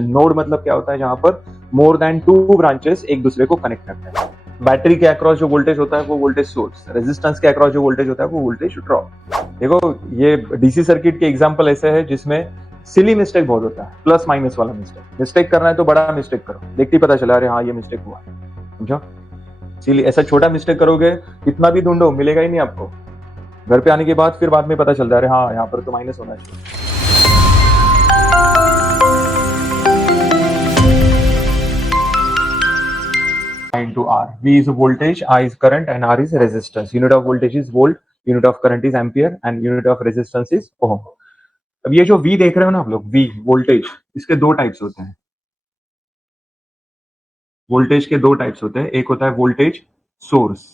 Node मतलब क्या होता है, जहां पर मोर देन टू ब्रांचेस एक दूसरे को कनेक्ट करते हैं। बैटरी के अक्रॉस जो वोल्टेज होता है वो वोल्टेज सोर्स, रेजिस्टेंस के अक्रॉस जो वोल्टेज होता है वो वोल्टेज ड्रॉप। देखो ये डीसी सर्किट के एग्जांपल ऐसे है जिसमें सिली मिस्टेक बहुत होता है, प्लस माइनस वाला मिस्टेक करना है तो बड़ा मिस्टेक करो, देखते ही पता चला अरे हाँ ये मिस्टेक हुआ, समझो। सिली ऐसा छोटा मिस्टेक करोगे कितना भी ढूंढो मिलेगा ही नहीं आपको, घर पे आने के बाद फिर बाद में पता चलता है अरे हाँ यहाँ पर तो माइनस होना चाहिए। I into R. V is voltage, I is current, and R is resistance. Unit of voltage is volt, unit of current is ampere, and unit of resistance is ohm. अब ये जो V देख रहे हो ना आप लोग, V वोल्टेज, इसके दो टाइप्स होते हैं। वोल्टेज के दो टाइप्स होते हैं, एक होता है वोल्टेज सोर्स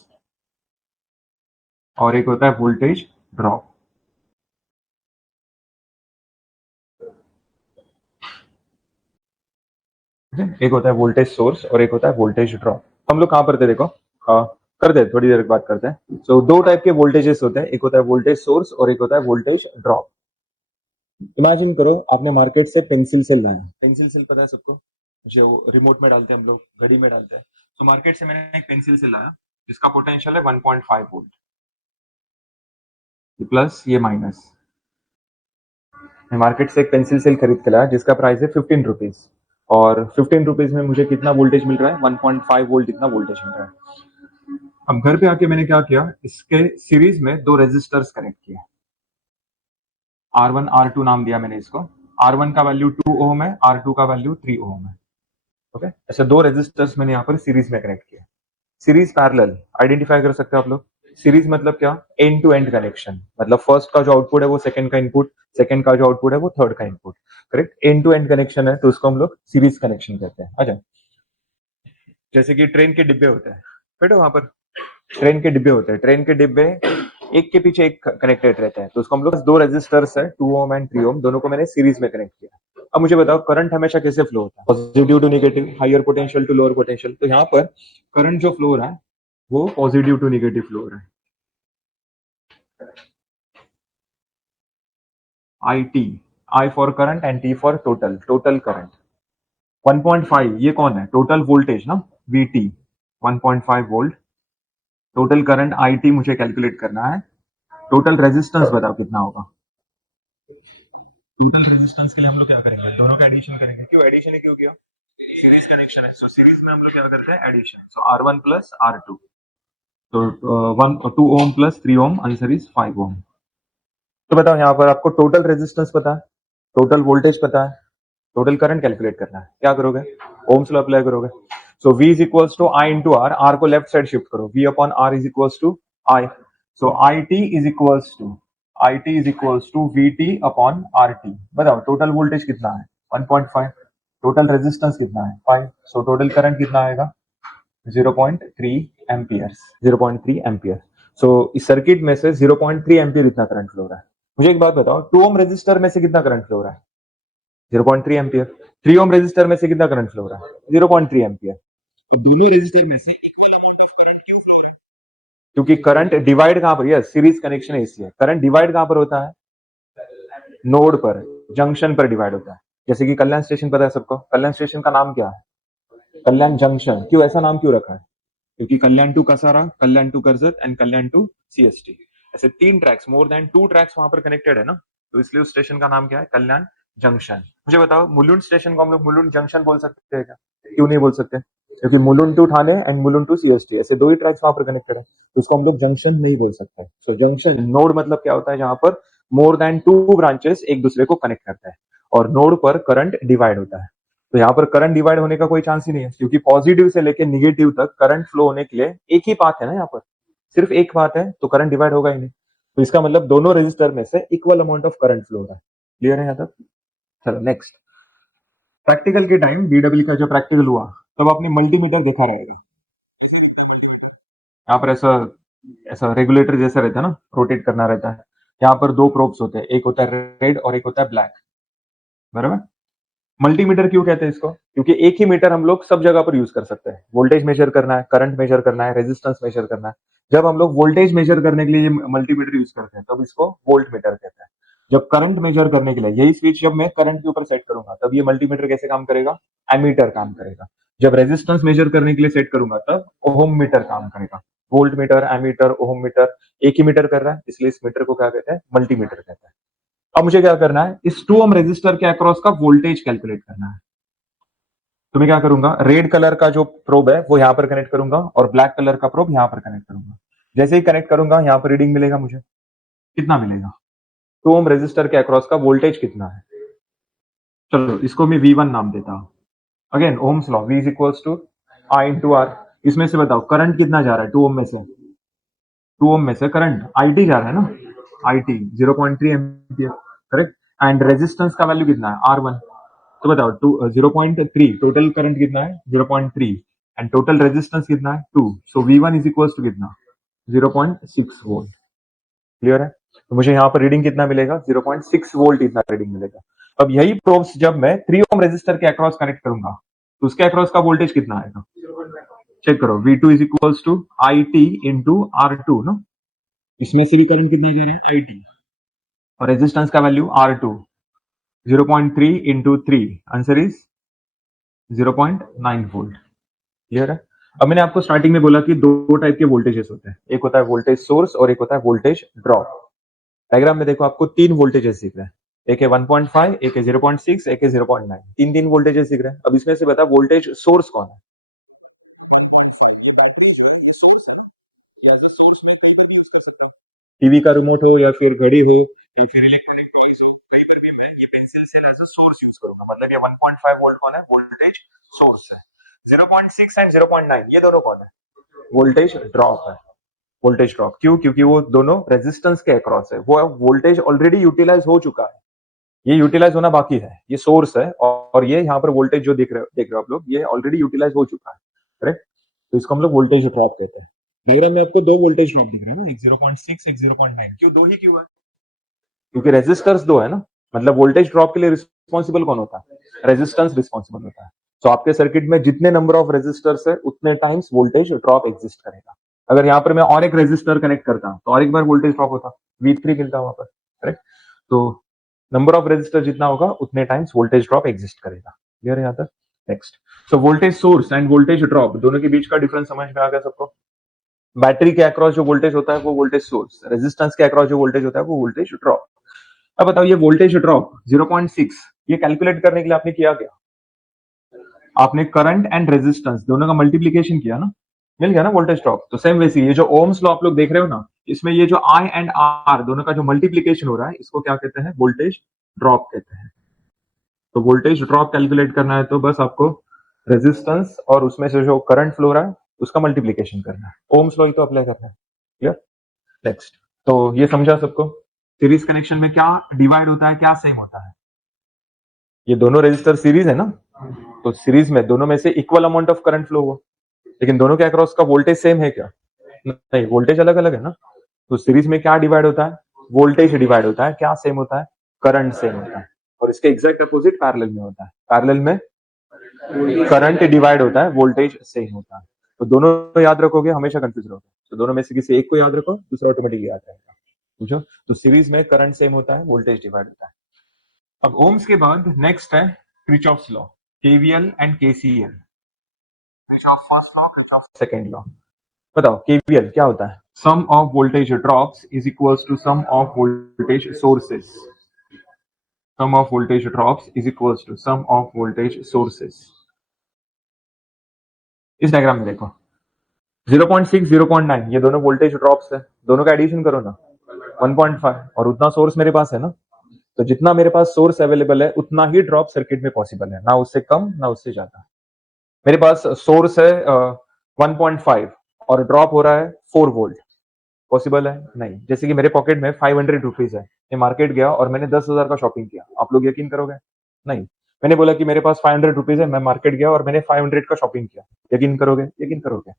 और एक होता है वोल्टेज ड्रॉप। एक होता है वोल्टेज सोर्स और एक होता है वोल्टेज ड्रॉप। हम लोग कहाँ पर थे देखो, करते हैं थोड़ी देर बात करते हैं। सो दो टाइप के वोल्टेजेस होते हैं, एक होता है वोल्टेज सोर्स और एक होता है वोल्टेज ड्रॉप। इमेजिन करो आपने मार्केट से पेंसिल सेल लाया, पेंसिल सेल पता है सबको, जो रिमोट में डालते हैं हम लोग, घड़ी में डालते हैं। तो मार्केट से मैंने एक पेंसिल सेल लाया जिसका पोटेंशियल है 1.5 वोल्ट, ये प्लस ये माइनस। मैं मार्केट से एक पेंसिल सेल खरीद के लाया जिसका प्राइस है 15 रुपीज, और 15 रुपीज में मुझे कितना वोल्टेज मिल रहा है, 1.5 वोल्ट इतना वोल्टेज मिल रहा है। अब घर पे आके मैंने क्या किया, इसके सीरीज में दो रेजिस्टर्स कनेक्ट किए, R1 R2 नाम दिया मैंने इसको। R1 का वैल्यू 2 ओम है, R2 का वैल्यू 3 ओम है। ओके, ऐसे दो रेजिस्टर्स मैंने यहाँ पर सीरीज में कनेक्ट किया। सीरीज पैरेलल आइडेंटिफाई कर सकते हो आप लोग। सीरीज मतलब क्या, एंड टू एंड कनेक्शन, मतलब फर्स्ट का जो आउटपुट है वो सेकंड का इनपुट, सेकंड का जो आउटपुट है वो थर्ड का input, correct. And to end connection है तो उसको हम लोग सीरीज कनेक्शन कहते हैं। अच्छा, जैसे कि ट्रेन के डिब्बे होते हैं, बैठो वहां पर, ट्रेन के डिब्बे होते हैं, ट्रेन के डिब्बे एक के पीछे एक कनेक्टेड रहते हैं, तो उसको हम लोग दो रेजिस्टर्स है 2 ओम एंड 3 ओम, दोनों को मैंने सीरीज में कनेक्ट किया। अब मुझे बताओ करंट हमेशा कैसे फ्लो होता है, positive to negative, higher potential to lower potential. तो यहाँ पर करंट जो फ्लो हो रहा है वो पॉजिटिव टू नेगेटिव फ्लो हो रहा है। I T, I for current and T for total, total current 1.5, ये कौन है, टोटल वोल्टेज ना, we T 1.5 volt. Total current I T मुझे कैलकुलेट करना है। टोटल रेजिस्टेंस बताओ कितना होगा। टोटल रेजिस्टेंस के लिए हम लोग क्या करेंगे, दोनों का एडिशन करेंगे। क्यों एडिशन, क्यों किया, सीरीज कनेक्शन है, सो सीरीज में हम लोग क्या करते हैं, एडिशन। सो R1 प्लस R2, तो 2 ohm plus 3 ohm, answer is 5 ohm. तो बताओ यहाँ पर आपको टोटल रेजिस्टेंस पता है, टोटल वोल्टेज पता है, टोटल करंट कैलकुलेट करना है, क्या करोगे, ओम्स लॉ अप्लाई करोगे। So V is equals to I into R, R को लेफ्ट साइड शिफ्ट करो, V upon R is equals to I। So I T is equals to V T upon R T. बताओ total voltage कितना है 1.5, total resistance कितना है 5, so total current कितना आएगा 0.3 ampere, 0.3 ampere. सो इस सर्किट में से 0.3 एम्पियर इतना करंट फ्लो हो रहा है। मुझे एक बात बताओ, 2 ओम रेजिस्टर में से कितना करंट फ्लो हो रहा है 0.3 एम्पियर, 3 ओम रेजिस्टर में से कितना करंट फ्लो हो रहा है 0.3 एम्पियर। तो दोनों रेजिस्टर में से क्योंकि करंट डिवाइड कहां पर, यस सीरीज कनेक्शन है इसलिए करंट डिवाइड कहां पर होता है, नोड पर, जंक्शन पर डिवाइड होता है। जैसे कि कल्याण स्टेशन पता है सबको, कल्याण स्टेशन का नाम क्या है, कल्याण जंक्शन। क्यों ऐसा नाम क्यों रखा है, क्योंकि Kalyan to Kasara, Kalyan to Karjat and Kalyan to CST, ऐसे 3 ट्रैक्स, मोर देन 2 ट्रैक्स वहां पर कनेक्टेड है ना, तो इसलिए उस स्टेशन का नाम क्या है, कल्याण जंक्शन। मुझे बताओ मुलुंड स्टेशन को हम लोग मुलुंड जंक्शन बोल सकते हैं क्या, क्यों नहीं बोल सकते, क्योंकि Mulund to Thane and Mulund to CST ऐसे दो ही ट्रैक्स वहां पर कनेक्टेड है, तो उसको हम लोग जंक्शन नहीं बोल सकते। सो जंक्शन, नोड मतलब क्या होता है, जहां पर मोर देन 2 ब्रांचेस एक दूसरे को कनेक्ट करते हैं और नोड पर करंट डिवाइड होता है। तो यहाँ पर करंट डिवाइड होने का कोई चांस ही नहीं है, क्योंकि पॉजिटिव से लेके निगेटिव तक करंट फ्लो होने के लिए एक ही पाथ है ना, यहाँ पर सिर्फ एक पाथ है, तो करंट डिवाइड होगा ही नहीं। तो इसका मतलब दोनों रेजिस्टर में से equal amount of current flow हो रहा है। क्लियर है यहाँ तक। चलो नेक्स्ट, प्रैक्टिकल के टाइम बीडब्ल्यू का जो प्रैक्टिकल हुआ तब आपने मल्टीमीटर देखा रहेगा। यहाँ पर ऐसा ऐसा रेगुलेटर जैसा रहता है ना, रोटेट करना रहता है। यहाँ पर दो प्रोब्स होते हैं, एक होता है रेड और एक होता है ब्लैक, बराबर। मल्टीमीटर क्यों कहते हैं इसको, क्योंकि एक ही मीटर हम लोग सब जगह पर यूज कर सकते हैं। वोल्टेज मेजर करना है, करंट मेजर करना है, रेजिस्टेंस मेजर करना है। जब हम लोग वोल्टेज मेजर करने के लिए मल्टीमीटर यूज करते हैं तब इसको वोल्ट मीटर कहते हैं। जब करंट मेजर करने के लिए यही स्विच जब मैं करंट के ऊपर सेट करूंगा तब ये मल्टीमीटर कैसे काम करेगा, एमीटर काम करेगा। जब रेजिस्टेंस मेजर करने के लिए सेट करूंगा तब ओहम मीटर काम करेगा। Volt meter, ammeter, ohm meter एक ही मीटर कर रहा है, इसलिए इस मीटर को क्या कहते हैं, मल्टीमीटर कहते हैं। अब मुझे क्या करना है, इस 2 ओम रेजिस्टर के अक्रॉस का वोल्टेज कैलकुलेट करना है। तो मैं क्या करूंगा, रेड कलर का जो प्रोब है वो यहां पर कनेक्ट करूंगा और ब्लैक कलर का प्रोब यहां पर कनेक्ट करूंगा। जैसे ही कनेक्ट करूंगा यहां पर रीडिंग मिलेगा, मुझे कितना मिलेगा, 2 ओम रेजिस्टर के अक्रॉस का वोल्टेज कितना है। चलो इसको मैं V1 नाम देता हूं। Again ohm's law, V is equals to I into R. इसमें से बताओ करंट कितना जा रहा है 2 ओम में से, 2 ओम में से करंट IT जा रहा है ना, IT 0.3 ampere, correct. And resistance का वैल्यू कितना है R1। तो बताओ 0.3 टोटल करंट कितना है 0.3 एंड टोटल रेजिस्टेंस कितना है 2। सो V1 इज इक्वल्स टू कितना 0.6 वोल्ट। क्लियर है। तो मुझे यहाँ पर रीडिंग कितना मिलेगा 0.6 वोल्ट इतना रीडिंग मिलेगा। अब यही प्रोब्स जब मैं 3 ओम रेजिस्टर के अक्रॉस कनेक्ट करूंगा तो उसके अक्रॉस का वोल्टेज कितना आएगा, चेक करो। V2 is equals to IT into R2 ना, इसमें से भी करंट कितनी दे रहे हैं IT और रेजिस्टेंस का value R2, 0.3 into 3, answer is 0.9 volt. Clear है। अब मैंने आपको स्टार्टिंग में बोला कि दो टाइप के वोल्टेजेस होते हैं, एक होता है वोल्टेज सोर्स और एक होता है वोल्टेज ड्रॉप। डायग्राम में देखो आपको 3 वोल्टेजेस दिख रहे हैं, एक है 1.5, एक है 0.6, एक है 0.9, तीन वोल्टेजेस दिख रहे हैं। अब इसमें से बता वोल्टेज सोर्स कौन है। टीवी का रिमोट हो या फिर घड़ी हो या फिर इलेक्ट्रॉनिक चीज हो, कहीं पर भी मैं ये pencil cell as a source use करूंगा। मतलब ये 1.5 वोल्ट कौन है, वोल्टेज सोर्स है। 0.6 एंड 0.9 ये दोनों कौन है, वोल्टेज ड्रॉप है। वोल्टेज ड्रॉप क्यों, क्योंकि वो दोनों रेजिस्टेंस के अक्रॉस है, वो वोल्टेज ऑलरेडी यूटिलाइज हो चुका है, ये यूटिलाइज होना बाकी है। ये सोर्स है और ये यहाँ पर वोल्टेज जो देख रहे हो आप लोग, ये ऑलरेडी यूटिलाइज हो चुका है, करेक्ट। तो इसको हम लोग वोल्टेज ड्रॉप कहते हैं। डायग्राम में आपको दो वोल्टेज ड्रॉप दिख रहे हैं ना, एक 0.6 एक 0.9। क्यों दो ही क्यों है, क्योंकि रेजिस्टेंस दो है ना। मतलब वोल्टेज ड्रॉप के लिए रिस्पॉन्सिबल कौन होता है, रेजिस्टेंस रिस्पॉन्सिबल होता है। तो आपके सर्किट में जितने नंबर ऑफ रेजिस्टर्स है उतने टाइम्स वोल्टेज ड्रॉप एग्जिस्ट करेगा। अगर यहाँ पर मैं और एक रेजिस्टर कनेक्ट करता तो और एक बार वोल्टेज ड्रॉप होता, V3 मिलता वहां पर, करेक्ट। तो नंबर ऑफ रेजिस्टर जितना होगा उतने टाइम्स वोल्टेज ड्रॉप एग्जिस्ट करेगा। क्लियर है यहाँ तक। Next, so voltage source end voltage drop दोनों के बीच का डिफरेंस समझ में आ गया सबको। बैटरी के अक्रॉस जो वोल्टेज होता है वो वोल्टेज सोर्स, रेजिस्टेंस के अक्रॉस जो वोल्टेज होता है वो वोल्टेज ड्रॉप। अब बताओ ये वोल्टेज ड्रॉप 0.6 ये कैलकुलेट करने के लिए आपने किया क्या, आपने करंट एंड रेजिस्टेंस दोनों का मल्टीप्लीकेशन किया ना, मिल गया ना वोल्टेज ड्रॉप। तो सेम वैसे ये जो ओम्स लॉ आप लोग देख रहे हो ना, इसमें ये जो I एंड R दोनों का जो मल्टीप्लीकेशन हो रहा है इसको क्या कहते हैं, वोल्टेज ड्रॉप कहते हैं। तो वोल्टेज ड्रॉप कैलकुलेट करना है तो बस आपको रेजिस्टेंस और उसमें से जो करंट फ्लो रहा है उसका मल्टीप्लीकेशन करना है, ओम्स लॉ ही तो अप्लाई करना है। क्लियर। नेक्स्ट, तो ये समझा सबको। सीरीज कनेक्शन में क्या डिवाइड होता है, क्या सेम होता है, ये दोनों रेजिस्टर सीरीज है ना, तो सीरीज में दोनों में से equal amount of current flow हुआ, लेकिन दोनों के अक्रॉस का वोल्टेज सेम है क्या, नहीं, वोल्टेज अलग अलग है ना। तो सीरीज में क्या डिवाइड होता है, वोल्टेज डिवाइड होता है, क्या सेम होता है, करंट सेम होता है। और इसके एग्जैक्ट अपोजिट पैरेलल में होता है, पैरेलल में करंट डिवाइड होता है, वोल्टेज सेम होता है। तो दोनों याद रखोगे हमेशा कंफ्यूज रहोगे, तो दोनों में से किसी एक को याद रखो, दूसरा ऑटोमेटिक याद रहेगा। समझो। तो सीरीज में करंट सेम होता है, वोल्टेज डिवाइड होता है। अब ओम्स के बाद नेक्स्ट है Kirchhoff's law, KVL and KCL. Kirchhoff first law, Kirchhoff second law. बताओ केवीएल क्या होता है, sum of voltage drops is equals to sum of voltage sources. Sum of voltage drops is equals to sum of voltage sources. इस diagram में देखो 0.6 0.9 ये दोनों voltage drops है, दोनों का एडिशन करो ना 1.5, और उतना सोर्स मेरे पास है ना, तो जितना मेरे पास सोर्स अवेलेबल है उतना ही ड्रॉप सर्किट में पॉसिबल है, ना उससे कम ना उससे ज्यादा। मेरे पास सोर्स है 1.5 और ड्रॉप हो रहा है 4 वोल्ट, पॉसिबल है नहीं। जैसे कि मेरे पॉकेट में 500 रुपीज है, मैं मार्केट गया और मैंने 10,000 का शॉपिंग किया, आप लोग यकीन करोगे, नहीं। मैंने बोला कि मेरे पास 500 रुपीज है, मैं मार्केट गया और मैंने 500 का शॉपिंग किया, यकीन करोगे, यकीन करोगे।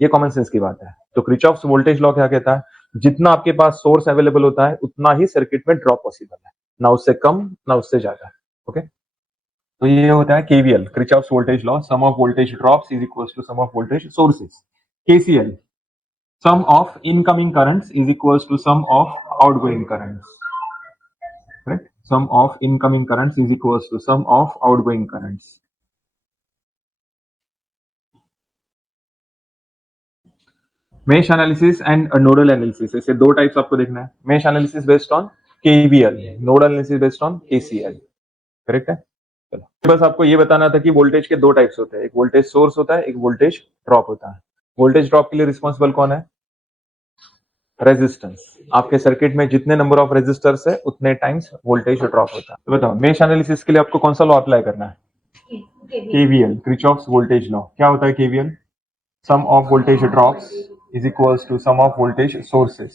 ये कॉमन सेंस की बात है। तो क्रिचॉफ्स वोल्टेज लॉ क्या कहता है, जितना आपके पास सोर्स अवेलेबल होता है उतना ही सर्किट में ड्रॉप पॉसिबल है, ना उससे कम ना उससे ज्यादा। ओके। तो ये होता है KVL, Kirchhoff's voltage law, sum of voltage drops is equals to sum of voltage sources. KCL, sum of incoming currents is equals to sum of outgoing currents. sum of incoming currents is equals to sum of outgoing currents. Mesh analysis and nodal analysis, ऐसे दो types आपको देखना है. Mesh analysis based on KVL, nodal analysis based on KCL. Correct है. चलो बस आपको ये बताना था कि वोल्टेज के दो टाइप्स होते हैं, एक वोल्टेज सोर्स होता है, एक वोल्टेज ड्रॉप होता है. वोल्टेज ड्रॉप के लिए रिस्पॉन्सिबल कौन है? रेजिस्टेंस. आपके सर्किट में जितने नंबर ऑफ रेजिस्टर्स है उतने टाइम्स वोल्टेज ड्रॉप होता है. तो बताओ मेश एनालिसिस के लिए आपको कौन सा लॉ अप्लाई करना है? KVL, Kirchhoff's voltage law. क्या होता है KVL? Sum of voltage drops is equals to sum of voltage sources.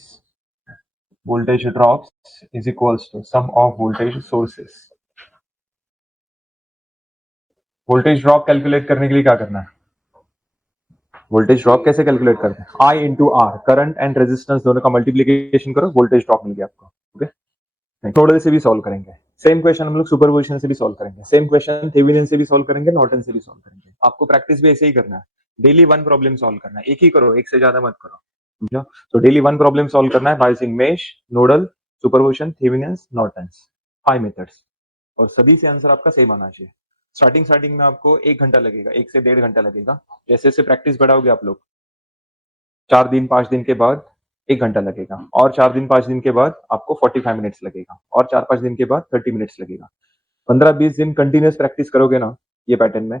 Voltage drops is equals to sum of voltage sources. Voltage drop calculate करने के लिए क्या करना है? वोल्टेज ड्रॉप कैसे कैलकुलेट करते हैं? I into R, current and resistance दोनों का मल्टीप्लीकेशन करो, वोल्टेज ड्रॉप मिल गया आपको. ओके, थोड़े से भी सॉल्व करेंगे. सेम क्वेश्चन हम लोग सुपरपोजिशन से भी सॉल्व करेंगे, सेम क्वेश्चन थेवेनिन से भी सॉल्व करेंगे, नॉर्टन से भी सॉल्व करेंगे. आपको प्रैक्टिस भी ऐसे ही करना है. डेली वन प्रॉब्लम सॉल्व करना है, एक ही करो, एक से ज्यादा मत करो. समझो? तो डेली वन प्रॉब्लम सॉल्व करना है by using mesh, nodal, superposition, Thevenin's, Norton's, 5 methods. और सभी से आंसर आपका सेम आना चाहिए. स्टार्टिंग में आपको 1 घंटा लगेगा, 1 से 1.5 घंटा लगेगा. जैसे जैसे प्रैक्टिस बढ़ाओगे आप लोग, 4 दिन 5 दिन के बाद 1 घंटा लगेगा, और 4 दिन 5 दिन के बाद आपको 45 मिनट्स लगेगा, और 4-5 दिन के बाद 30 मिनट्स लगेगा. 15-20 दिन कंटिन्यूस प्रैक्टिस करोगे ना ये पैटर्न में,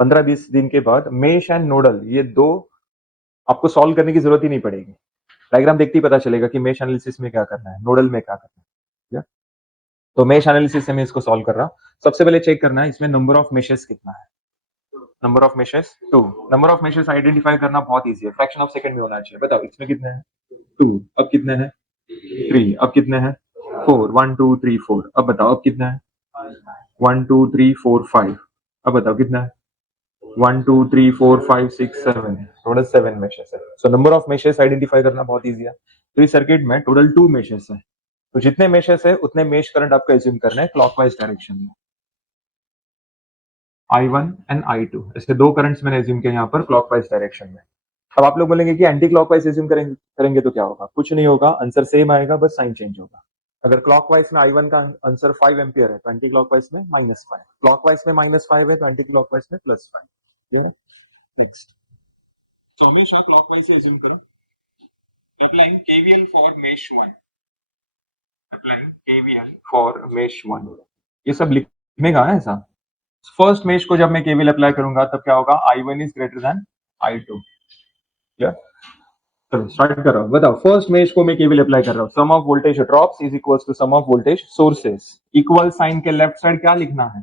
15-20 दिन के बाद मेश एंड नोडल ये दो आपको सॉल्व करने की जरूरत ही नहीं पड़ेगी. डायग्राम देखते ही पता चलेगा कि मेश एनालिसिस में क्या करना है, नोडल में क्या करना है. तो मेश एनालिसिस से मैं इसको सॉल्व कर रहा हूं. सबसे पहले चेक करना है इसमें नंबर ऑफ मेशेस कितना है. Number of meshes 2. Number of meshes identify करना बहुत इजी है, फ्रैक्शन ऑफ सेकंड में होना चाहिए. बताओ इसमें कितने हैं? 2. अब कितने हैं? 3. अब कितने हैं? 4. 1 2 3 4. अब बताओ अब कितना है? 1 2 3 4 5. अब बताओ कितना है? 1 2 3 4 5 6 7. टोटल 7 मेशेस है. So number of meshes identify करना बहुत इजी है. तो इस सर्किट में टोटल 2 मेशेस है. तो जितने मेशेस है उतने मेश करंट आपको एज्यूम करना है क्लॉकवाइज डायरेक्शन में. I1 एंड I2 ऐसे दो करंट्स मैंने एज्यूम किए यहाँ पर क्लॉकवाइज डायरेक्शन में. अब आप लोग बोलेंगे कि एंटी क्लॉकवाइज एज्यूम करेंगे तो क्या होगा? कुछ नहीं होगा, आंसर सेम आएगा, बस साइन चेंज होगा. अगर क्लॉकवाइज में I1 का आंसर 5 एम्पियर है तो एंटी क्लॉकवाइज में -5. क्लॉकवाइज में -5 है तो एंटी क्लॉकवाइज में +5. क्लियर है? नेक्स्ट, सो हमेशा क्लॉकवाइज से एज्यूम करो. Applying KVL for mesh 1. Applying KVL for mesh 1. ये सब लिखने का है ऐसा. फर्स्ट मेश को जब मैं केवीएल अप्लाई करूंगा तब क्या होगा? I1 is greater than I2. Clear? चलो स्टार्ट कर रहा हूं. बताओ फर्स्ट मेश को मैं केवीएल अप्लाई कर रहा हूं. Sum of voltage drops is equals to sum of voltage sources. Equal sign के लेफ्ट साइड क्या लिखना है?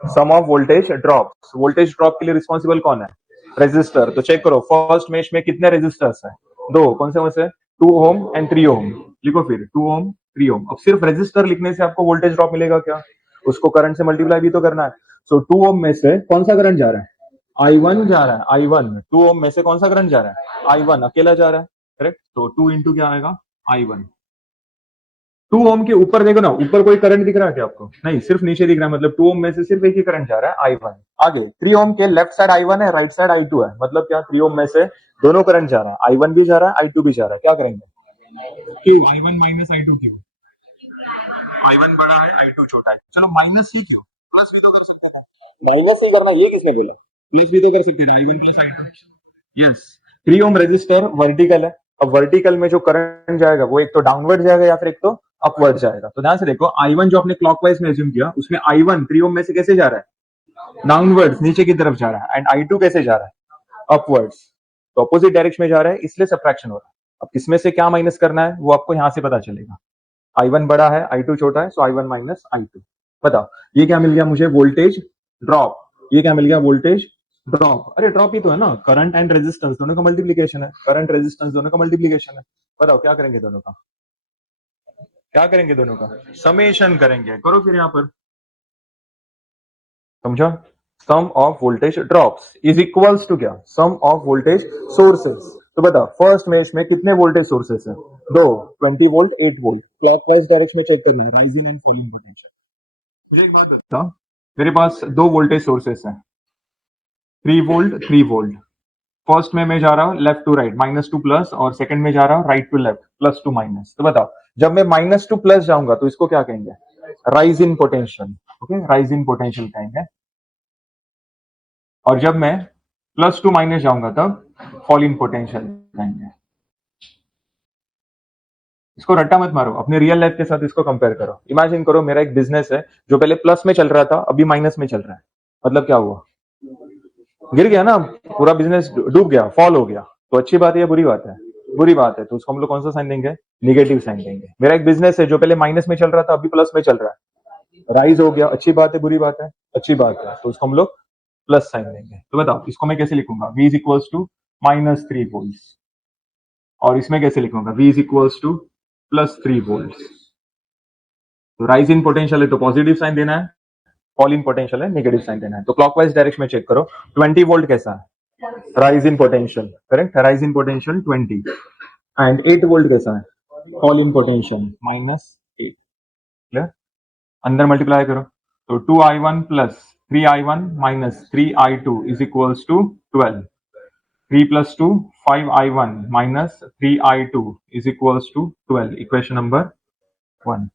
Sum of voltage drops. Voltage drop के लिए रिस्पॉन्सिबल कौन है? रेजिस्टर. तो चेक करो फर्स्ट मेश में कितने रेजिस्टर्स है? 2. कौन से? 2 ओम एंड 3 ओम. लिखो फिर 2 ओम 3 ओम. अब सिर्फ रेजिस्टर लिखने से आपको वोल्टेज ड्रॉप मिलेगा क्या? उसको करंट से मल्टीप्लाई भी तो करना है. सो 2 ओम में से कौन सा करंट जा रहा है? I1 जा रहा है. I1. 2 ओम में से कौन सा करंट जा रहा है? I1 अकेला जा रहा है. करेक्ट. तो 2 इंटू क्या आएगा? I1. 2 ओम के ऊपर देखो ना, ऊपर कोई करंट दिख रहा है क्या आपको? नहीं, सिर्फ नीचे दिख रहा है. मतलब 2 ओम में से सिर्फ एक ही करंट जा रहा है, I1. आगे 3 ओम के लेफ्ट साइड I1 है, राइट साइड I2 है. मतलब क्या? 3 ओम में से दोनों करंट जा रहा है, I1 भी जा रहा है, I2 भी जा रहा है. क्या करेंगे? क्यों? I1 माइनस I2 क्यों? I1 बड़ा है, I2 छोटा है. चलो माइनस ही क्यों? प्लस भी तो कर सकते हैं. माइनस ही करना, ये किसने बोला? प्लस भी तो कर सकते हैं. I1 plus I2. Yes. 3 ohm resistor vertical है. अब वर्टिकल में जो करंट जाएगा वो एक तो डाउनवर्ड जाएगा या फिर एक तो अपवर्ड जाएगा. तो ध्यान से देखो, I1 जो आपने क्लॉकवाइज में एज्यूम किया उसमें I1 3 ओम में से कैसे जा रहा है? डाउनवर्ड्स, नीचे की तरफ जा रहा है. एंड I2 कैसे जा रहा है? अपवर्ड्स. तो अपोजिट डायरेक्शन में जा रहा है, इसलिए सब्ट्रैक्शन हो रहा है. अब किसमें से क्या माइनस करना है वो आपको यहां से पता चलेगा. I1 बड़ा है, I2 छोटा है, सो I1 माइनस I2. बताओ ये क्या मिल गया मुझे? Voltage drop. ये क्या मिल गया? Voltage drop. अरे ड्रॉप ही तो है ना, करंट एंड रेजिस्टेंस दोनों का मल्टीप्लीकेशन है. करंट रेजिस्टेंस दोनों का मल्टीप्लीकेशन है. बताओ क्या करेंगे दोनों का? क्या करेंगे दोनों का? समेशन करेंगे. करो फिर यहां पर. समझा? Sum of voltage drops is equals to क्या? Sum of voltage sources. तो बताओ फर्स्ट मेश में कितने वोल्टेज सोर्सेस है? 2. 20 वोल्ट 8 वोल्ट. क्लॉकवाइज डायरेक्शन में चेक करना है, राइजिंग एंड फॉलिंग पोटेंशियल. मुझे एक बात बता, मेरे पास 2 वोल्टेज सोर्सेस हैं, 3 वोल्ट 3 वोल्ट. फर्स्ट में मैं जा रहा हूँ left to right, minus to plus, और सेकंड में जा रहा हूँ right to left, plus to minus. तो बताओ जब मैं माइनस टू प्लस जाऊंगा तो इसको क्या कहेंगे? Rise in potential, okay, rise in potential कहेंगे। और जब मैं प्लस टू माइनस जाऊंगा तब फॉल इन पोटेंशियल कहेंगे। इसको रट्टा मत मारो, अपने रियल लाइफ के साथ इसको कंपेयर करो। इमेजिन करो मेरा एक बिजनेस है जो पहले प्लस में चल रहा था, अभी माइनस में चल रहा है। मतलब क्या हुआ? गिर गया ना, पूरा बिजनेस डूब गया, फॉल हो गया। तो अच्छी बात है या बुरी बात है? बुरी बात है। तो उसको हम लोग कौन सा साइन देंगे? निगेटिव साइन देंगे। मेरा एक बिजनेस है जो पहले माइनस में चल रहा था, अभी प्लस में चल रहा है, राइज हो गया। अच्छी बात है बुरी बात है? अच्छी बात है। तो उसको हम लोग प्लस साइन देंगे। तो बताओ इसको मैं कैसे लिखूंगा? v is equals to -3 volt. और इसमें कैसे लिखूंगा? v is equals to +3 volt. तो राइज इन पोटेंशियल है तो पॉजिटिव साइन देना है, फॉल इन पोटेंशियल है नेगेटिव साइन देना है। तो क्लॉकवाइज डायरेक्शन में चेक करो। 20 वोल्ट कैसा है? Rise in potential, correct, rise in potential 20। And 8 volt कैसा है? Fall in potential -8। क्लियर? अंदर मल्टीप्लाई करो तो 2i1 plus 3i1 minus 3i2 is equals to 12। 3 plus 2 5i1 minus 3i2 is equals to 12। Equation number 1।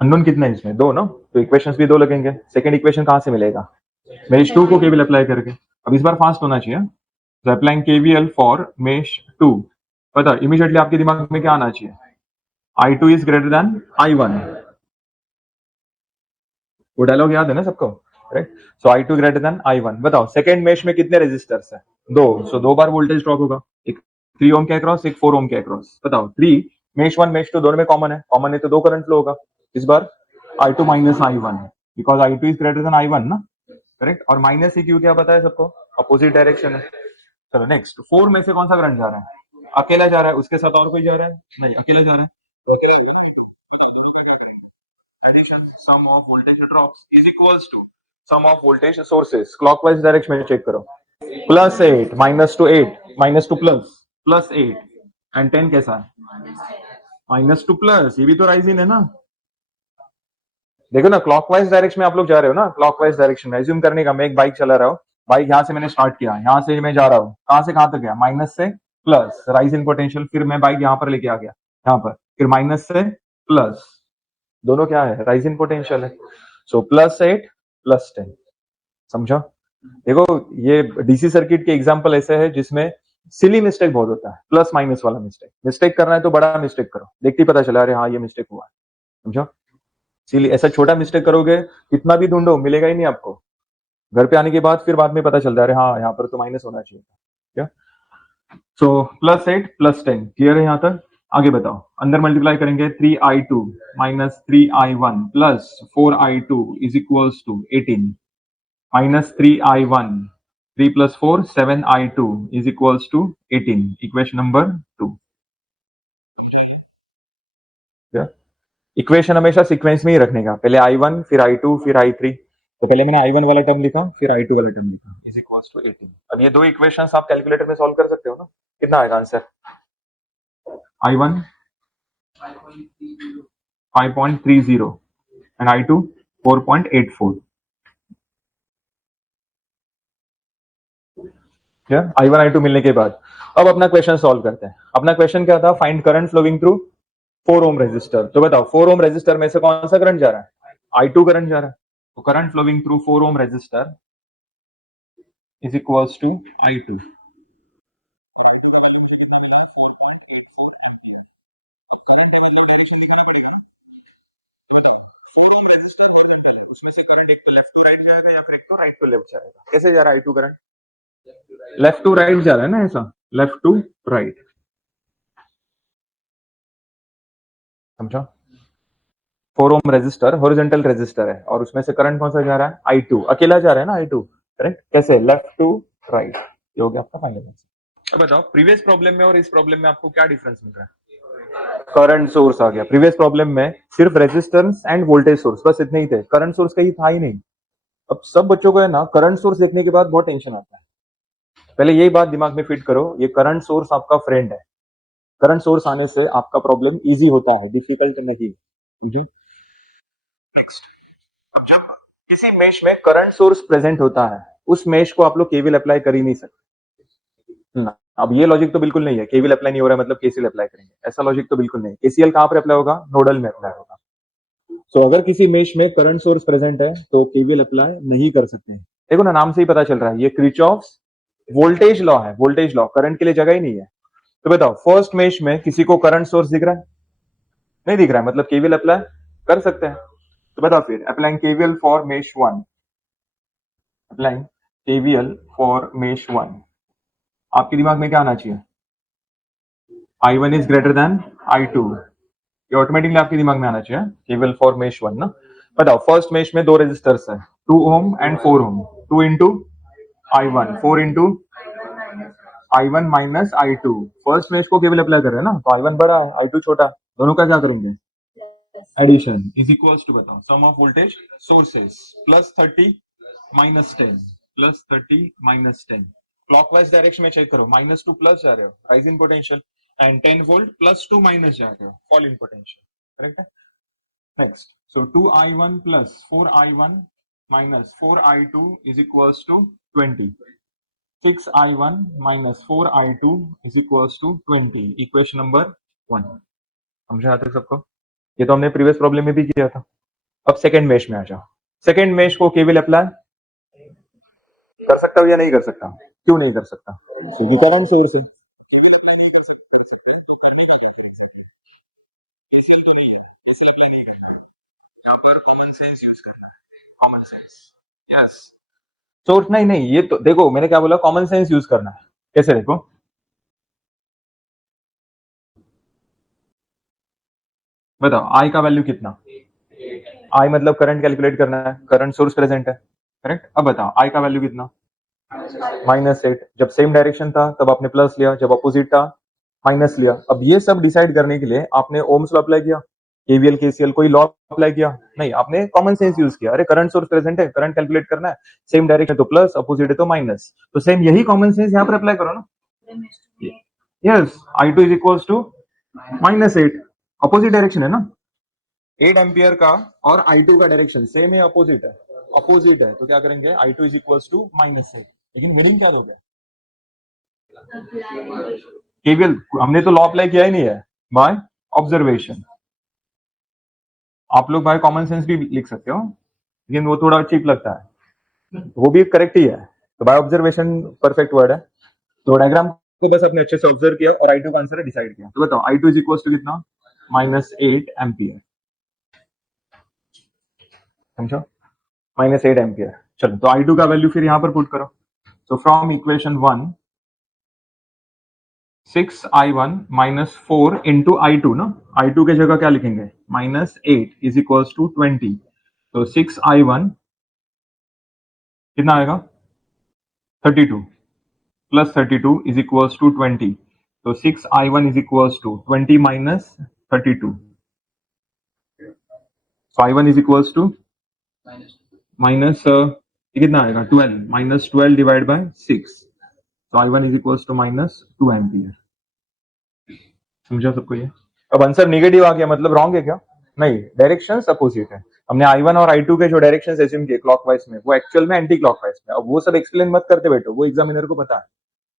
Unknown कितना है इसमें? 2 ना, तो इक्वेशंस भी 2 लगेंगे। सेकंड इक्वेशन कहां से मिलेगा? मेश 2 को केवीएल अप्लाई करके। अब इस बार फास्ट होना चाहिए। तो अप्लाइंग केवीएल फॉर मेश 2, पता इमीडिएटली आपके दिमाग में क्या आना चाहिए? i2 is greater than i1। वो डायलॉग याद है ना सबको? राइट। सो i2 ग्रेटर देन i1। बताओ सेकंड मेश में कितने रेजिस्टर्स है? 2। सो 2 बार वोल्टेज ड्रॉप होगा, एक 3 ओम के अक्रॉस, एक 4 ओम के अक्रॉस। बताओ 3 मेश 1 मेश 2 दोनों में कॉमन है, कॉमन है तो 2 करंट फ्लो होगा। इस बार i2 minus i1, because i2 is greater than i1 ना, करेक्ट। और माइनस ही क्यों, क्या पता है सबको? अपोजिट डायरेक्शन है। चलो नेक्स्ट, 4 में से कौन सा करंट जा रहा है? अकेला जा रहा है, उसके साथ और कोई जा रहा है? नहीं, अकेला जा रहा है। sum of voltage drops is equals to sum of voltage sources। clockwise direction में चेक करो। +8 -8 -2 +8 एंड 10 कैसा है? -2 प्लस, ये भी तो राइजिंग है ना। देखो ना, क्लॉकवाइज डायरेक्शन में आप लोग जा रहे हो ना। क्लॉकवाइज डायरेक्शन में एज्यूम करने का, मैं एक बाइक चला रहा हूँ, बाइक यहाँ से मैंने स्टार्ट किया, यहाँ से मैं जा रहा हूँ, कहां से कहां तक गया? माइनस से प्लस, राइज इन पोटेंशियल। फिर मैं बाइक यहाँ पर लेके आ गया, यहाँ पर, फिर माइनस से प्लस, दोनों क्या है? राइज इन पोटेंशियल है। सो +8 +10। समझा? देखो ये डीसी सर्किट के एग्जांपल ऐसे है जिसमें सिली मिस्टेक बहुत होता है, प्लस माइनस वाला मिस्टेक। मिस्टेक करना है तो बड़ा मिस्टेक करो, देखते ही पता चला अरे हाँ ये मिस्टेक हुआ है। समझा? सिली, ऐसा छोटा मिस्टेक करोगे कितना भी ढूंढो मिलेगा ही नहीं आपको। घर पे आने के बाद फिर बाद में पता चलता है अरे हाँ यहाँ पर तो माइनस होना चाहिए था। क्या? सो +8 +10 क्लियर है यहाँ तक? आगे बताओ। अंदर मल्टीप्लाई करेंगे 3i2 minus 3i1 plus 4i2 is equals to 18 -3i1, 3 plus 4 7i2 is equals to 18। Equation number 2। Equation हमेशा सीक्वेंस में ही रखने का, पहले i1 फिर i2 फिर i3। तो पहले मैंने i1 वाला टर्म लिखा फिर i2 वाला टर्म लिखा, इज इक्वल्स टू 18। अब ये दो इक्वेशंस आप कैलकुलेटर में सॉल्व कर सकते हो ना। कितना आएगा answer? i1 5.30 and i2 4.84। i1 i2 मिलने के बाद अब अपना क्वेश्चन सॉल्व करते हैं। अपना क्वेश्चन क्या था? Find current flowing through 4 ohm resistor. तो बताओ 4 ओम रेजिस्टर में से कौन सा करंट जा रहा है? i2 करंट जा रहा है। तो current flowing through 4 ohm resistor is equals to i2। कैसे जा रहा है i2 current? Left to right जा रहा है ना, ऐसा लेफ्ट टू राइट। समझा? 4 ओम रेजिस्टर हॉरिजॉन्टल रेजिस्टर है और उसमें से करंट कौन सा जा रहा है? i2 अकेला जा रहा है ना, i2, करेक्ट। कैसे? Left to right. ये हो गया आपका फाइनल आंसर। अब बताओ प्रीवियस प्रॉब्लम में और इस प्रॉब्लम में आपको क्या डिफरेंस मिल रहा है? करंट सोर्स आ गया। प्रीवियस प्रॉब्लम में सिर्फ रेजिस्टेंस एंड वोल्टेज सोर्स, बस इतने ही थे, करंट सोर्स कहीं था ही नहीं। अब सब बच्चों को है ना करंट सोर्स देखने के बाद बहुत टेंशन आता है। पहले यही बात दिमाग में फिट करो, ये करंट सोर्स आपका फ्रेंड है। करंट सोर्स आने से आपका प्रॉब्लम इजी होता है, डिफिकल्ट नहीं। मुझे जब किसी मेश में करंट सोर्स प्रेजेंट होता है, उस मेश को आप लोग केवीएल अप्लाई कर ही नहीं सकते ना। अब ये लॉजिक तो बिल्कुल नहीं है केवीएल अप्लाई नहीं हो रहा है मतलब केसीएल अप्लाई करेंगे, ऐसा लॉजिक तो बिल्कुल नहीं। केसीएल कहां पर अप्लाई होगा? नोडल में अप्लाई होगा। सो अगर किसी मेश में करंट सोर्स प्रेजेंट है तो केवीएल अप्लाई नहीं कर सकते हैं। देखो ना, नाम से ही पता चल रहा है ये किरचॉफ्स वोल्टेज लॉ है, वोल्टेज लॉ, करंट के लिए जगह ही नहीं है। तो बताओ फर्स्ट मेश में किसी को करंट सोर्स दिख रहा है? नहीं दिख रहा है, मतलब केवीएल अप्लाई कर सकते हैं। तो बताओ फिर, applying KVL for mesh one, applying KVL for mesh one, आपके दिमाग में क्या आना चाहिए? I1 is greater than I2, ये ऑटोमेटिकली आपके दिमाग में आना चाहिए केवल फॉर मेश वन ना। बताओ फर्स्ट मेश में दो रेजिस्टर्स है, 2 ohm and 4 ohm, 2 into I1, 4 into I1 minus I2। First mesh को केवल अप्लाई कर रहे हैं ना, तो I1 बड़ा है I2 छोटा, दोनों का क्या करेंगे? एडिशन इज इक्वल्स टू, बताओ, sum of voltage sources plus 30 minus 10, plus 30 minus 10, clockwise direction में चेक करो, माइनस टू प्लस जा रहे हो, rising potential, and 10 volt plus to minus जा रहे हो, फॉलिंग पोटेंशियल, करेक्ट है। Next, so 2I1 plus 4I1 minus 4I2 is equals to 20. 6I1 minus 4I2 is equals to 20. Equation number 1. समझे यहाँ तक सबको? ये तो हमने प्रीवियस प्रॉब्लम में भी किया था। अब सेकंड मेश में आ जाओ। सेकंड मेश को केवल अप्लाई कर सकता हूँ या नहीं कर सकता? क्यों नहीं कर सकता? क्योंकि करंट सोर्स है। यहाँ पर कॉमन सेंस यूज करना है, कॉमन सेंस। यस, सोर्स नहीं नहीं, ये तो देखो मैंने क्या बोला, कॉमन सेंस यूज करना है। कैसे देखो, बताओ आई का वैल्यू कितना? आई मतलब करंट कैलकुलेट करना है, करंट सोर्स प्रेजेंट है, करेक्ट। अब बताओ आई का वैल्यू कितना? -8। जब सेम डायरेक्शन था तब आपने प्लस लिया, जब अपोजिट था माइनस लिया। अब ये सब डिसाइड करने के लिए आपने ओम्स लॉ अप्लाई किया, केवीएल केसीएल कोई लॉ अप्लाई किया? नहीं, आपने कॉमन सेंस यूज किया। अरे करंट सोर्स प्रेजेंट है, करंट कैलकुलेट करना है, सेम डायरेक्शन तो प्लस, अपोजिट है तो माइनस, तो सेम यही कॉमन सेंस यहाँ पर अप्लाई करो ना। Yes, I2 is equals to -8, opposite direction है ना, 8 एम्पियर का और I2 का डायरेक्शन सेम है, अपोजिट है, अपोजिट है, तो क्या करेंगे? I2 is equals to -8। लेकिन मीनिंग क्या दोगे? केवल हमने तो लॉ अप्लाई किया ही नहीं है, बाय ऑब्जर्वेशन। आप लोग बाय कॉमन सेंस भी लिख सकते हो, लेकिन वो थोड़ा चीप लगता है, वो भी करेक्ट ही है। तो बाय ऑब्जर्वेशन परफेक्ट वर्ड है। तो डायग्राम को बस आपने अच्छे से ऑब्जर्व किया और I2 का आंसर डिसाइड किया। तो बताओ I2 इज इक्वल्स टू कितना? -8 एम्पियर, समझो, -8 एम्पियर। चलो, तो I2 का वैल्यू फिर यहाँ पर पुट करो। So from equation 1, 6I1 minus 4 into I2 ना, I2 के जगह क्या लिखेंगे? -8 is equals to 20। तो 6I1 कितना आएगा? 32 plus 32 is equals to 20। तो 6I1 is equals to 20 minus 32। So I1 is equals to minus ये कितना आएगा? 12 minus 12 divided by 6। तो I1 is equals to -2 ampere. समझा सबको ये? अब आंसर नेगेटिव आ गया, मतलब रॉन्ग है क्या? नहीं, डायरेक्शन अपोजिट है। हमने I1 और I2 के जो डायरेक्शन एज्यूम किए क्लॉकवाइज में, वो एक्चुअल में एंटी क्लॉकवाइज में। अब वो सब एक्सप्लेन मत करते बैठो, वो एग्जामिनर को पता है।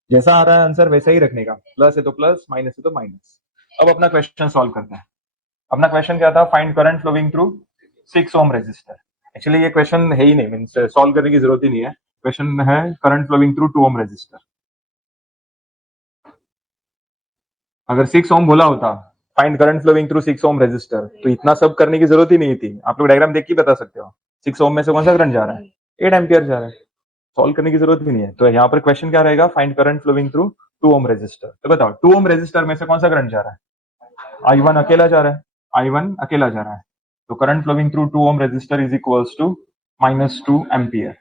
जैसा आ रहा है आंसर वैसा ही रखने का, प्लस है तो प्लस, माइनस है तो माइनस। अब अपना क्वेश्चन सॉल्व करते हैं। अपना क्वेश्चन क्या था? Find current flowing through 6 ohm resistor. Actually ये क्वेश्चन है ही नहीं, मींस सॉल्व करने की जरूरत ही नहीं है। क्वेश्चन है current flowing through 2 ohm resistor. अगर 6 ओम बोला होता find current flowing through 6 ohm resistor, तो इतना सब करने की जरूरत ही नहीं थी। आप लोग डायग्राम देख के बता सकते हो 6 ओम में से कौन सा करंट जा रहा है? 8 एम्पियर जा रहा है। सॉल्व करने की जरूरत भी नहीं है। तो यहाँ पर क्वेश्चन क्या रहेगा? Find current flowing through 2 ohm resistor. तो बताओ 2 ओम रेजिस्टर में से कौन सा करंट जा रहा है? I1 अकेला जा रहा है, I1 अकेला जा रहा है। तो current flowing through 2 ohm resistor is equals to -2 ampere.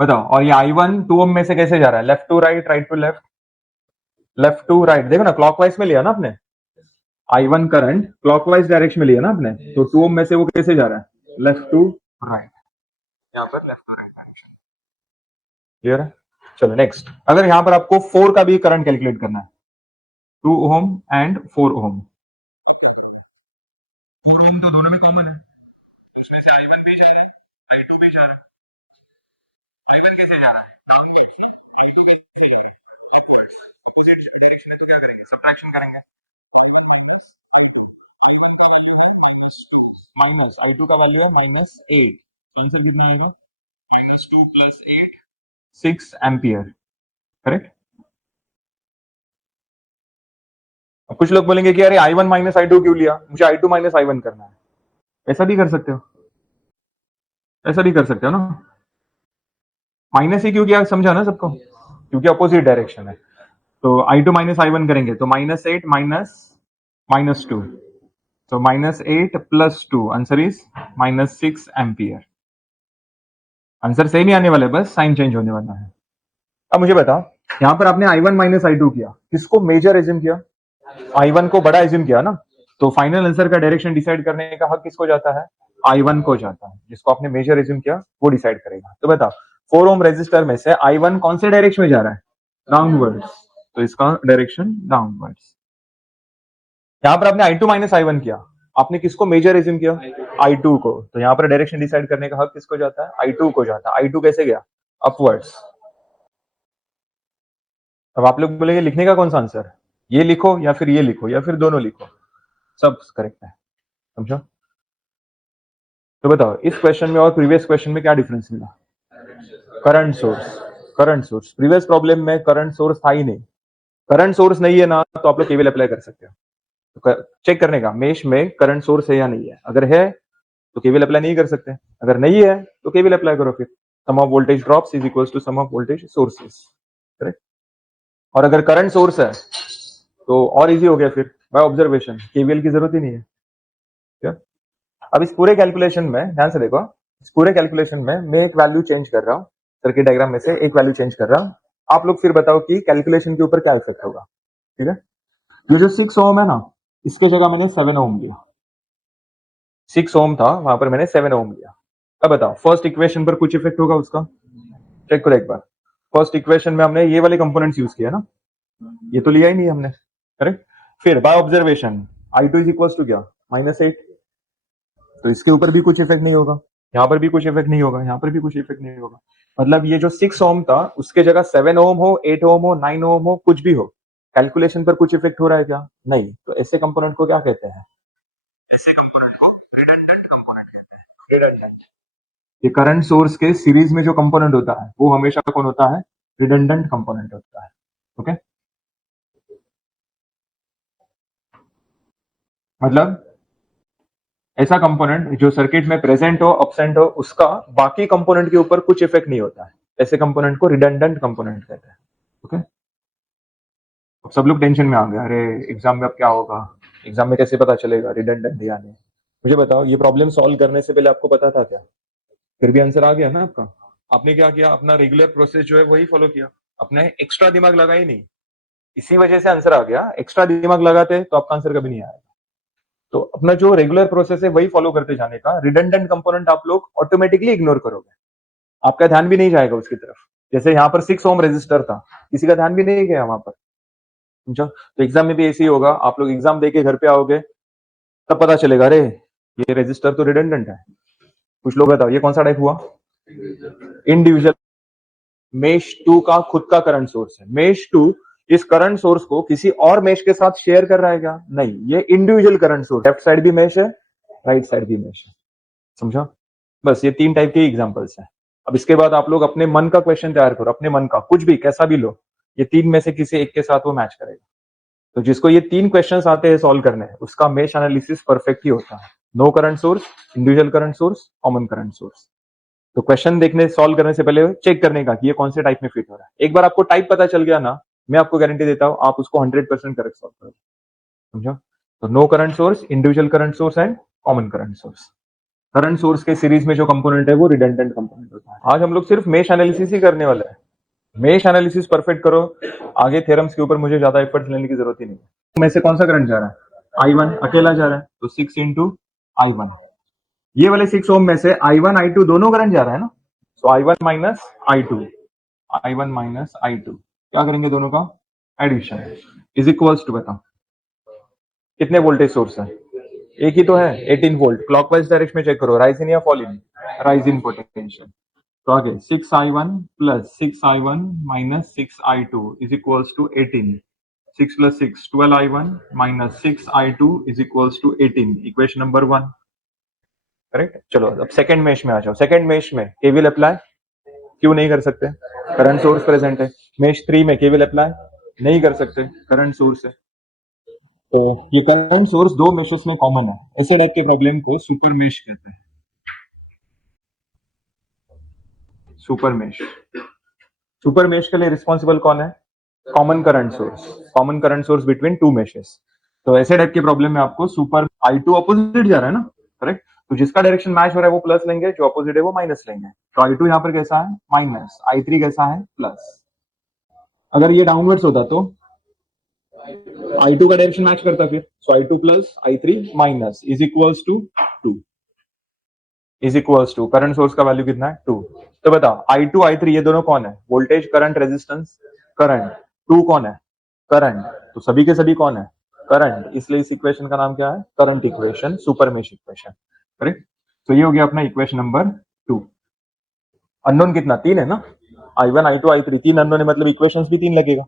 बताओ, और ये I1 2 ओम में से कैसे जा रहा है? Left to right, right to left, left to right. देखो ना, क्लॉकवाइज में लिया ना आपने, I1 करंट क्लॉकवाइज डायरेक्शन में लिया ना आपने, तो 2 ओम में से वो कैसे जा रहा है? लेफ्ट टू राइट, यहाँ पर left to right direction. Clear है? चलो नेक्स्ट, अगर यहाँ पर आपको 4 का भी करंट कैलकुलेट करना है, 2 ओम एंड 4 ओम। 4 ओम तो दोनों में कॉमन है, उसमें से I1 भी जा रहा है, I2 भी जा रहा है। I1 कैसे जा रहा है? अपोजिट डायरेक्शन है, तो क्या करेंगे? सब्ट्रैक्शन करेंगे। माइनस I2 का वैल्यू है -8, तो आंसर कितना आएगा? -2 + 8 6 एम्पियर, करेक्ट। अब कुछ लोग बोलेंगे कि अरे I1 - I2 क्यों लिया, मुझे I2 - I1 करना है। ऐसा भी कर सकते हो, ऐसा भी कर सकते हो ना। माइनस ही क्यों किया समझा ना सबको, क्योंकि अपोजिट डायरेक्शन है। तो I2 - I1 करेंगे तो -8 -2, तो -8 + 2 answer is -6 ampere. Answer same ही आने वाला है, बस साइन चेंज होने वाला है। अब मुझे बताओ, यहां पर आपने I1 - I2 किया, किसको मेजर एज्यूम किया? I1 को बड़ा एज्यूम किया ना, तो फाइनल आंसर का डायरेक्शन डिसाइड करने का हक किसको जाता है? I1 को जाता है। जिसको आपने मेजर एज्यूम किया वो डिसाइड करेगा। तो बताओ 4 ओम रेजिस्टर में से I1 कौन से डायरेक्शन में जा रहा है? डाउनवर्ड्स, तो इसका डायरेक्शन डाउनवर्ड्स। यहां पर आपने I2 - I1 किया, आपने किसको मेजर एज्यूम किया? I2 को, तो यहां पर डायरेक्शन डिसाइड करने का हक किसको जाता है? I2 को जाता है। I2 कैसे गया? अपवर्ड्स। अब आप लोग बोलेंगे लिखने का कौन सा आंसर, ये लिखो या फिर ये लिखो या फिर दोनों लिखो, सब करेक्ट है, समझो। तो बताओ इस क्वेश्चन में और प्रीवियस क्वेश्चन में क्या डिफरेंस मिला? Current source, current source. Previous problem में करंट सोर्स था ही नहीं। करंट सोर्स नहीं है ना, तो आप लोग केवीएल अप्लाई कर सकते हो। तो चेक करने का मेश में करंट सोर्स है या नहीं है, अगर है तो केवीएल अप्लाई नहीं कर सकते, अगर नहीं है तो केवीएल अप्लाई करो। फिर sum of voltage drops is equals to sum of voltage sources, correct. और अगर करंट सोर्स है तो और इजी हो गया, फिर बाय ऑब्जर्वेशन केवीएल की जरूरत ही नहीं है। क्या? अब इस पूरे कैलकुलेशन में ध्यान से देखो, इस पूरे कैलकुलेशन में मैं एक वैल्यू चेंज कर रहा हूँ, सर्किट डायग्राम में से एक वैल्यू चेंज कर रहा हूँ। आप लोग फिर बताओ कि कैलकुलेशन के ऊपर क्या इफेक्ट होगा, ठीक है। ये जो 6 ओम है ना, इसके जगह मैंने 7 ओम लिया। 6 ओम था, वहां पर मैंने 7 ओम लिया। अब बताओ फर्स्ट इक्वेशन पर कुछ इफेक्ट होगा उसका? चेक करो एक बार। फर्स्ट इक्वेशन में हमने ये वाले कंपोनेंट्स यूज किया ना, ये तो लिया ही नहीं हमने, करेक्ट। फिर by observation I2 is equal to क्या? -8, तो इसके ऊपर भी कुछ इफेक्ट नहीं होगा, यहाँ पर भी कुछ इफेक्ट नहीं होगा, यहाँ पर भी कुछ इफेक्ट नहीं होगा। मतलब ये जो 6 ओम था उसके जगह 7 ओम हो, 8 ओम हो, 9 ओम हो, कुछ भी हो, कैलकुलेशन पर कुछ इफेक्ट हो रहा है क्या? नहीं। तो ऐसे कंपोनेंट को क्या कहते हैं? ऐसे कंपोनेंट को रिडंडेंट कंपोनेंट कहते हैं। रिडंडेंट, ये करंट सोर्स के सीरीज में जो कंपोनेंट होता है वो हमेशा कौन होता है? रिडंडेंट कंपोनेंट होता है। ओके, मतलब ऐसा कंपोनेंट जो सर्किट में प्रेजेंट हो, अब्सेंट हो, उसका बाकी कंपोनेंट के ऊपर कुछ इफेक्ट नहीं होता है। ऐसे कंपोनेंट को रिडंडेंट कंपोनेंट कहते हैं। ओके, अब सब लोग टेंशन में आ गए, अरे एग्जाम में अब क्या होगा, एग्जाम में कैसे पता चलेगा रिडंडेंट या नहीं। मुझे बताओ ये प्रॉब्लम सॉल्व करने से पहले आपको पता था क्या? फिर भी आंसर आ गया ना आपका। आपने क्या किया, अपना रेगुलर प्रोसेस जो है वही फॉलो किया, अपने एक्स्ट्रा दिमाग लगा ही नहीं, इसी वजह से आंसर आ गया। एक्स्ट्रा दिमाग लगाते तो आपका आंसर कभी नहीं आएगा। तो अपना जो रेगुलर प्रोसेस है वही फॉलो करते जाने का। रिडंडेंट कंपोनेंट आप लोग ऑटोमेटिकली इग्नोर करोगे, आपका ध्यान भी नहीं जाएगा उसकी तरफ। जैसे यहाँ पर 6 ओम रेजिस्टर था, किसी का ध्यान भी नहीं गया वहां पर, समझो। तो एग्जाम में भी ऐसे ही होगा, आप लोग एग्जाम देके घर पे आओगे तब पता चलेगा, अरे ये रेजिस्टर तो रिडंडेंट है। कुछ लोग बताओ ये कौन सा टाइप हुआ? इंडिविजुअल। मेश 2 का खुद का करंट सोर्स है। मेश 2 इस करंट सोर्स को किसी और मेश के साथ शेयर कर रहा है क्या? नहीं, ये individual current source, left side भी मेश है, राइट साइड भी मेश है, समझा। बस ये 3 टाइप के एग्जांपल्स हैं। अब इसके बाद आप लोग अपने मन का क्वेश्चन तैयार करो, अपने मन का कुछ भी कैसा भी लो, ये 3 में से किसी एक के साथ वो मैच करेगा। तो जिसको ये 3 क्वेश्चंस आते हैं सॉल्व करने, उसका मेश एनालिसिस परफेक्ट ही होता है। No current source, individual current source, common current source. तो क्वेश्चन देखने सॉल्व करने से पहले चेक करने का कि ये कौन से टाइप में फिट हो रहा है। एक बार आपको टाइप पता चल गया ना, मैं आपको गारंटी देता हूं आप उसको 100% करेक्ट सॉल्व करोगे, समझो। तो no current source, individual current source and common current source. Current source के सीरीज में जो कंपोनेंट है वो रिडंडेंट कंपोनेंट होता है। आज हम लोग सिर्फ मेश एनालिसिस ही करने वाले हैं। मेश एनालिसिस परफेक्ट करो, आगे थ्योरम्स के ऊपर मुझे ज्यादा एफर्ट्स लेने की जरूरत ही नहीं है। में से कौन सा करंट जा रहा है? I1 अकेला जा रहा है, तो 6 इंटू I1। ये वाले 6 ओम में से I1 I2 दोनों करंट जा रहा है ना, सो I1 minus I2, I1 minus I2 क्या करेंगे, दोनों का एडिशन इज इक्वल्स टू, बताओ कितने वोल्टेज सोर्स है? एक ही तो है, 18 वोल्ट। क्लॉकवाइज डायरेक्शन में चेक करो, राइज इन या fall in? Rise in potential. तो आगे 6I1 plus 6I1 minus 6I2 is equals to 18। 6 plus 6 12I1 minus 6I2 is equals to 18, equation number 1। Correct. चलो अब सेकंड मेश में आ जाओ। सेकंड मेश में केवीएल अप्लाई क्यों नहीं कर सकते? करंट सोर्स प्रेजेंट है। मेश 3 में केवीएल अप्लाई नहीं कर सकते, करंट सोर्स है। तो ये करंट सोर्स दो मेशेस में कॉमन है। ऐसे टाइप के प्रॉब्लम को सुपर मेश कहते हैं। सुपर मेश, सुपर मेश के लिए रिस्पॉन्सिबल कौन है? Common current source, common current source between two meshes. तो ऐसे टाइप के प्रॉब्लम में आपको सुपर I2 अपोजिट जा रहा है ना, करेक्ट। तो जिसका डायरेक्शन मैच हो रहा है वो प्लस लेंगे, जो अपोजिट है वो माइनस लेंगे। तो I2 यहाँ पर कैसा है? माइनस। I3 कैसा है? प्लस। अगर ये डाउनवर्ड्स होता तो I2 का डायरेक्शन मैच करता फिर। So I2 plus I3 minus is equals to 2, is equals to current source का वैल्यू कितना है? 2। तो बताओ I2 I3 ये दोनों कौन है? Voltage, current, resistance, current. 2 कौन है? करंट। तो सभी के सभी कौन है? करंट। इसलिए इस इक्वेशन का नाम क्या है? Current equation, super mesh equation, correct. तो ये हो गया अपना इक्वेशन नंबर 2। अननोन कितना? 3 है ना। I1 I2 I3 तीन अननोन है, मतलब इक्वेशंस भी 3 लगेगा।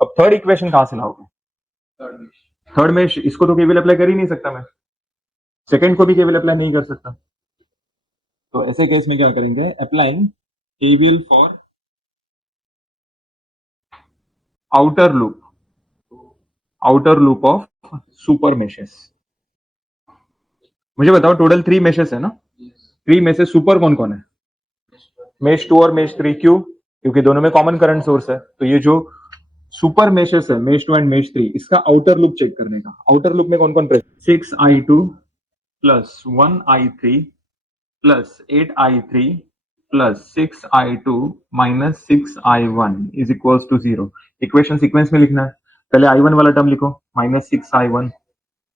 अब थर्ड इक्वेशन कहां से लाओगे? थर्ड मेश, इसको तो केवीएल अप्लाई कर ही नहीं सकता मैं, सेकंड को भी केवीएल अप्लाई नहीं कर सकता। तो ऐसे केस में क्या करेंगे? Applying KVL for outer loop, outer loop of super meshes. मुझे बताओ टोटल 3 मेशेस है ना, 3 में से सुपर कौन कौन है? मेश 2 और मेश 3। क्यों? क्योंकि दोनों में कॉमन करंट सोर्स है। तो ये जो सुपर मेशेस है, मेश 2 एंड मेश 3, इसका आउटर लूप चेक करने का। आउटर लूप में कौन कौन present? 6I2 plus 1I3 plus 8I3 plus 6I2 minus 6I1 is equals to 0। Equation sequence में लिखना है। पहले I1 वाला टर्म लिखो, minus 6I1,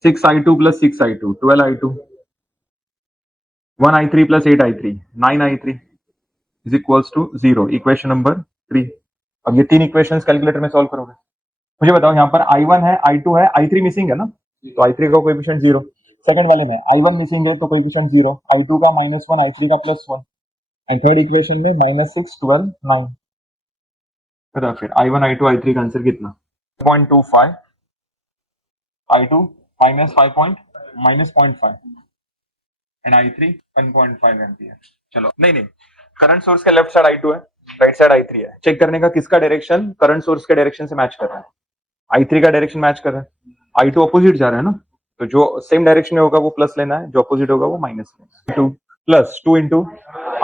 6I2 plus 6I2 12I2, 1I3 plus 8I3 9I3 is equals to 0। Equation number 3। अब ये तीन equations calculator में सॉल्व करोगे। मुझे बताओ यहाँ पर I1 है, I2 है, I3 मिसिंग है ना, तो I3 का कोएफिशिएंट 0। सेकंड वाले में I1 मिसिंग है तो कोएफिशिएंट 0, I2 का -1, I3 का +1, एंड थर्ड इक्वेशन में -6 12 9। बताओ फिर I1 I2 I3 का आंसर कितना? 0.25, I2 -5 एंड I3 1.5 एम्पियर। चलो नहीं, करंट सोर्स के लेफ्ट साइड I2 है, राइट साइड I3 है। चेक करने का किसका डायरेक्शन करंट सोर्स के डायरेक्शन से मैच कर रहा है। I3 का डायरेक्शन मैच कर रहा है। I2 अपोजिट जा रहा है ना, तो जो सेम डायरेक्शन में होगा वो प्लस लेना है, जो अपोजिट होगा वो माइनस लेना है। 2 प्लस 2 इंटू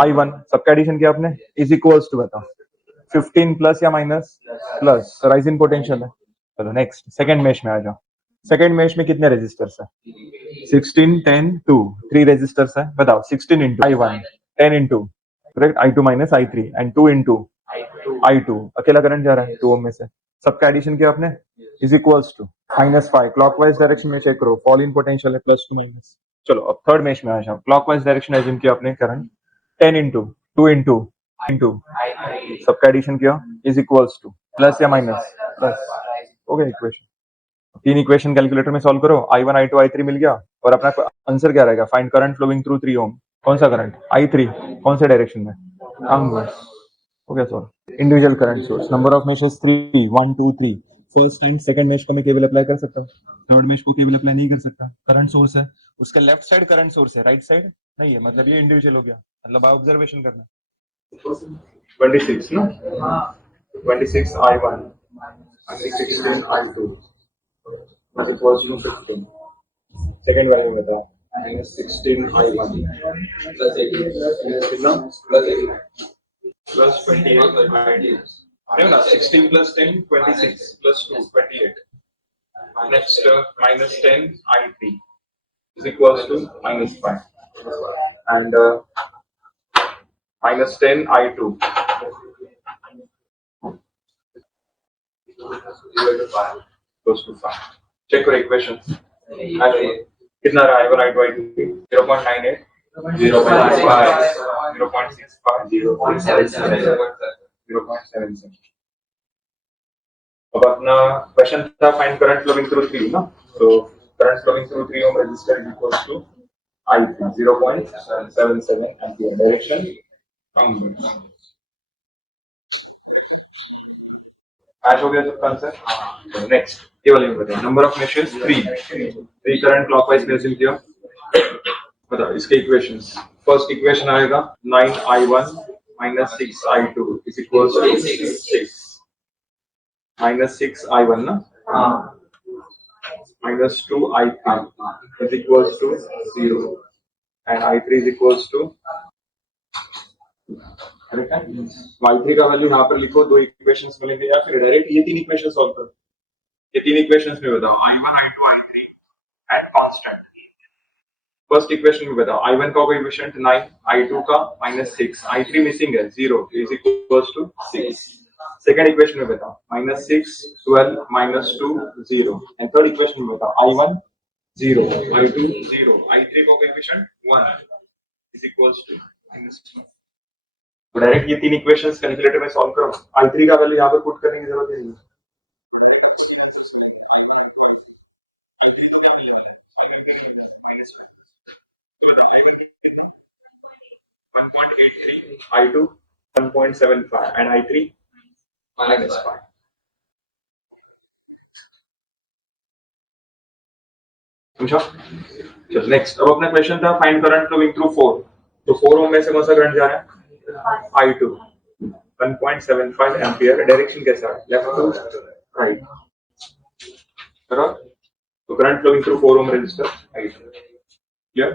I1, सबका एडिशन किया आपने, इज इक्वल्स टू बताओ 15 प्लस या minus? Plus. Rise in potential है। चलो नेक्स्ट सेकंड मेश में आ जाओ। सेकंड मेश में कितने रेजिस्टर्स है? 16 10 2, 3 रेजिस्टर्स है। बताओ 16 into I1, 10 into correct I2 minus I3 and 2 into I2। अकेला करंट जा रहा है 2 ओम में से, सबका एडिशन किया आपने, is equals to -5। Clockwise direction में चेक करो, फॉल इन पोटेंशियल है प्लस टू माइनस। चलो अब थर्ड मेश में आ जाओ। क्लॉकवाइज डायरेक्शन एज्यूम किया आपने, करंट 10 इंटू 2 इंटू सबका एडिशन किया, इज इक्वल्स टू प्लस या माइनस? प्लस। हो गया इक्वेशन। तीन इक्वेशन कैलकुलेटर में सॉल्व करो, I1 I2 I3 मिल गया, और अपना आंसर क्या रहेगा? फाइंड करंट फ्लोइंग थ्रू 3 ओम। कौन सा करंट? I3। कौन से डायरेक्शन में? डाउनवर्ड्स। हो गया solve. Individual current source, number of meshes 3 1 2 3। First and second mesh को मैं केवल अप्लाई कर सकता हूँ, थर्ड मेश को केवल अप्लाई नहीं कर सकता। करंट सोर्स है, उसके लेफ्ट साइड करंट सोर्स है, राइट साइड नहीं है, मतलब ये इंडिविजुअल हो गया। मतलब ऑब्जर्वेशन करना। 26 ना, 26 I1 and 16 I2 is equals to 15। Second value में था -16 I1 प्लस 18 कितना? प्लस 18 प्लस 28 नहीं ना, 16 plus 10 26 plus 2 28। Next -10 I3 is equals to -5 and -10 I2 equals to 5। Check करो इक्वेशंस। कितना रहा I1 I2 I3? 0.98 0.65 0.65 0.77। अब अपना क्वेश्चन था फाइंड करंट फ्लोइंग थ्रू 3 ना, तो current flowing through 3 ohm resistor is equals to I3 0.77 ampere, direction downward. Match हो गया सबका आंसर। नेक्स्ट ये वाले में बताओ, number of meshes 3, 3 current clockwise में अज्यूम किया, बता इसके इक्वेशंस। फर्स्ट इक्वेशन आएगा 9i1 minus 6i2 is equals to 6 minus 6i1 ना minus 2i3 is equals to 0 and i3 is equals to correct है। y3 का वैल्यू यहाँ पर लिखो, दो इक्वेशंस मिलेंगे या फिर डायरेक्ट ये तीन इक्वेशन सॉल्व करो। ये तीन इक्वेशंस में बताओ i1 i2 i3 at constant. First equation में बताओ i1 का कोएफिशिएंट 9, i2 का -6, i3 मिसिंग है 0 is equals to 6। Second equation में बताओ -6 12 -2 0 एंड थर्ड इक्वेशन में बताओ i1 0 i2 0 i3 का कोएफिशिएंट 1 इज इक्वल्स टू -2। तो डायरेक्ट ये तीन इक्वेशंस कैलकुलेटर में सॉल्व करो। i3 का वैल्यू यहाँ पर पुट करने की जरूरत नहीं है। I2 1.75 and I3 -5। समझा? चलो नेक्स्ट। अब अपना क्वेश्चन था फाइंड करंट फ्लोइंग थ्रू 4। तो 4 ओम में से कौन सा करंट जा रहा है? I2 1.75 ampere. डायरेक्शन कैसा है? Left to right. बराबर? तो current flowing through 4 ohm resistor I2। Clear?